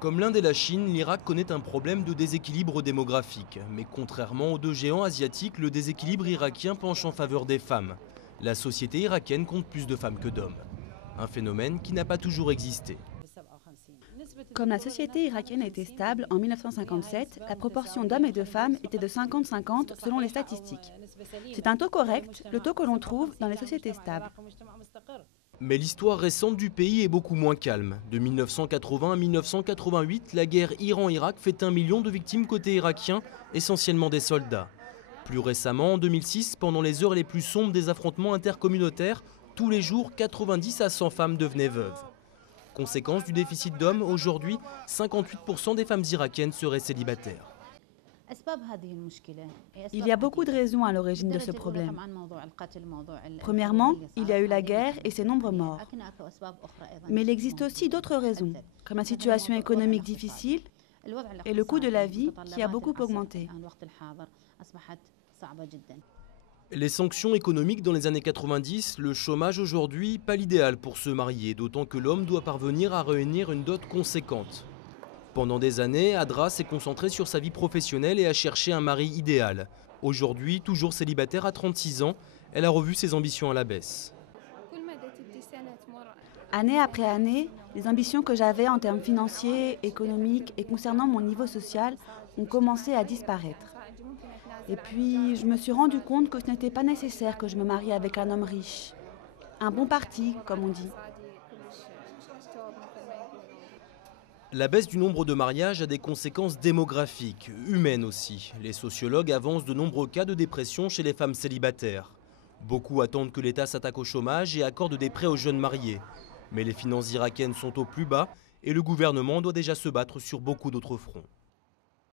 Comme l'Inde et la Chine, l'Irak connaît un problème de déséquilibre démographique. Mais contrairement aux deux géants asiatiques, le déséquilibre irakien penche en faveur des femmes. La société irakienne compte plus de femmes que d'hommes. Un phénomène qui n'a pas toujours existé. Comme la société irakienne était stable en 1957, la proportion d'hommes et de femmes était de 50-50 selon les statistiques. C'est un taux correct, le taux que l'on trouve dans les sociétés stables. Mais l'histoire récente du pays est beaucoup moins calme. De 1980 à 1988, la guerre Iran-Irak fait 1 million de victimes côté irakien, essentiellement des soldats. Plus récemment, en 2006, pendant les heures les plus sombres des affrontements intercommunautaires, tous les jours, 90 à 100 femmes devenaient veuves. Conséquence du déficit d'hommes, aujourd'hui, 58% des femmes irakiennes seraient célibataires. Il y a beaucoup de raisons à l'origine de ce problème. Premièrement, il y a eu la guerre et ses nombreux morts. Mais il existe aussi d'autres raisons, comme la situation économique difficile et le coût de la vie qui a beaucoup augmenté. Les sanctions économiques dans les années 90, le chômage aujourd'hui, pas l'idéal pour se marier, d'autant que l'homme doit parvenir à réunir une dot conséquente. Pendant des années, Adra s'est concentrée sur sa vie professionnelle et a cherché un mari idéal. Aujourd'hui, toujours célibataire à 36 ans, elle a revu ses ambitions à la baisse. Année après année, les ambitions que j'avais en termes financiers, économiques et concernant mon niveau social ont commencé à disparaître. Et puis, je me suis rendu compte que ce n'était pas nécessaire que je me marie avec un homme riche. Un bon parti, comme on dit. La baisse du nombre de mariages a des conséquences démographiques, humaines aussi. Les sociologues avancent de nombreux cas de dépression chez les femmes célibataires. Beaucoup attendent que l'État s'attaque au chômage et accorde des prêts aux jeunes mariés. Mais les finances irakiennes sont au plus bas et le gouvernement doit déjà se battre sur beaucoup d'autres fronts.